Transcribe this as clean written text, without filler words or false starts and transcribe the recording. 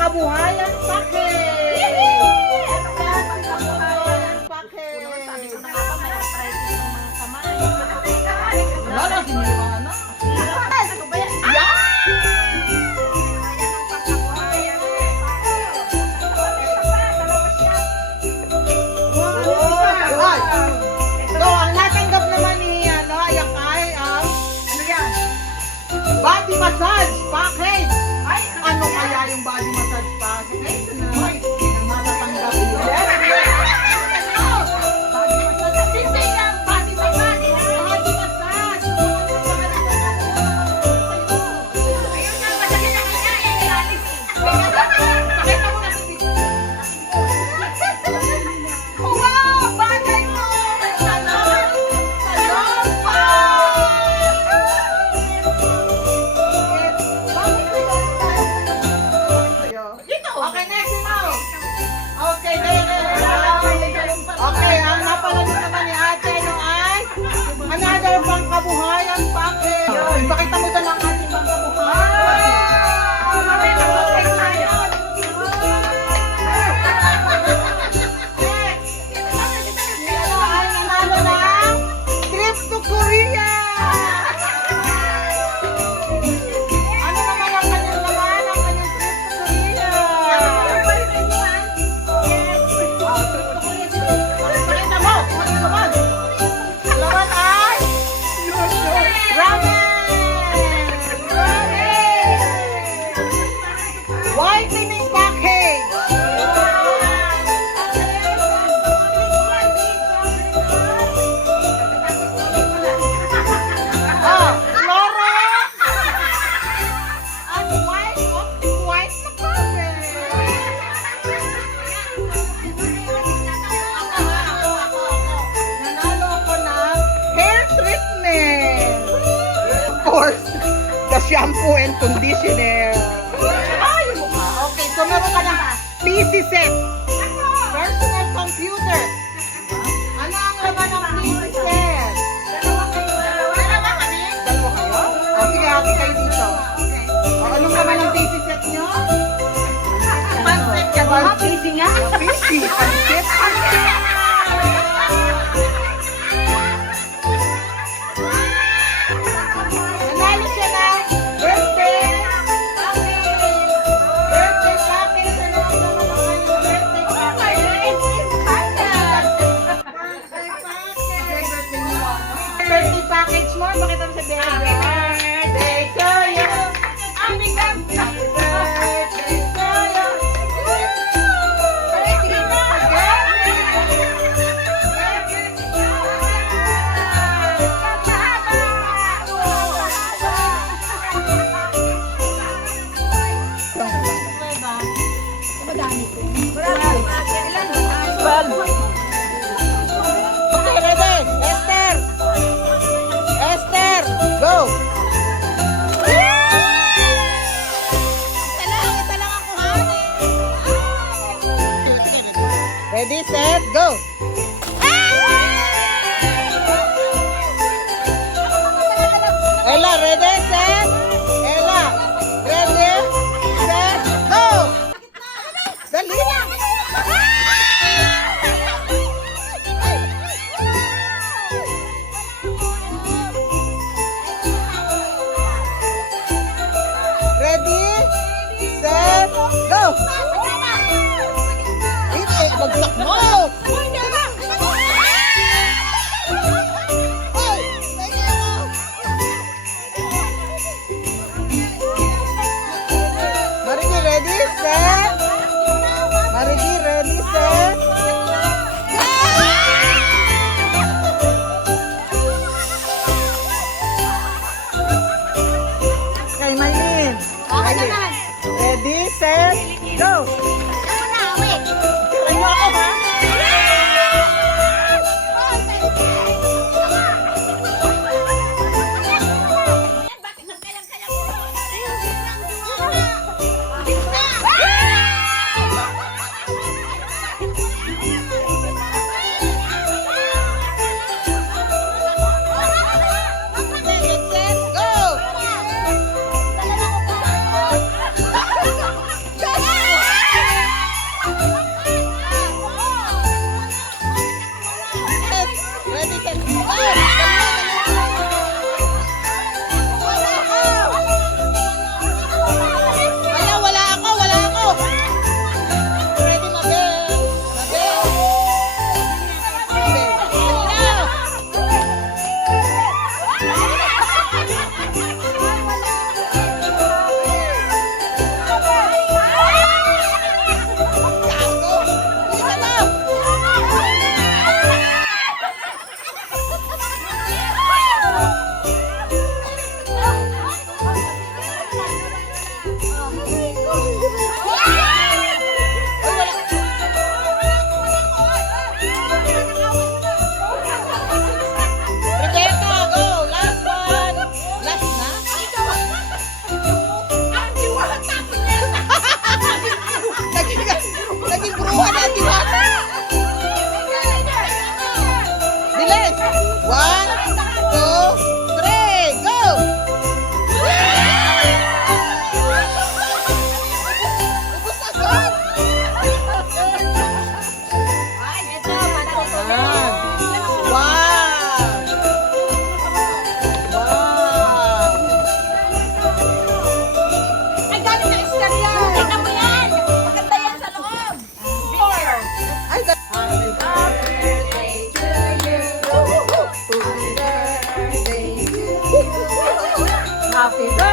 Kabuhayan package! Kabuhayan package! Wala lang, siniliwa na. So, ang natanggap naman ni Ayakay ang body massage package! Ano kaya yung body massage package na matatanggap niya? Okay, ang napanood naman ni ate ay another pangkabuhayan package. Ipakita mo na lang ating pangkabuhayan. Ay, nanalo ng trip to Korea. Ano naman ang kanyang naman ang kanyang trip to Korea? Whitening package. Clorox. And white na carpet. Nanalo ako ng hair treatment. Of course, the shampoo and conditioner. Okay, so meron ka ng PC set. Personal computer. Ano ang laman ng PC set? Dalawa kayo? O sige, hati kayo dito. O, anong laman ng PC set nyo? PC nga? PC, pansit. Nanalo siya na birthday package. Ano ang laman ng kanyang birthday package? Birthday package mo, pakita mo sa baby. Birthday to you. Happy birthday to you. Okay, ready? Esther, go! Ito lang ang kuhanin. Ready, set, go! Ella, ready, set? Ella, ready, set, go! Dali lang! Ready, set, go! Hindi, bagsak mo! Hey, thank you! Smiley. Ready, set, go! Tirahin mo ako, ha? Ready, set, go! Wala ako. Ready, Mabel. Rebecca, go! Last one! Last na? Naging bruha na ang diwata! Bilis! 1, 2, 3, go! Ubus agad! Ayan. Ay, galing na iskan yan. Tingnan mo yan. Maganda yan sa loob. Ay, Happy birthday.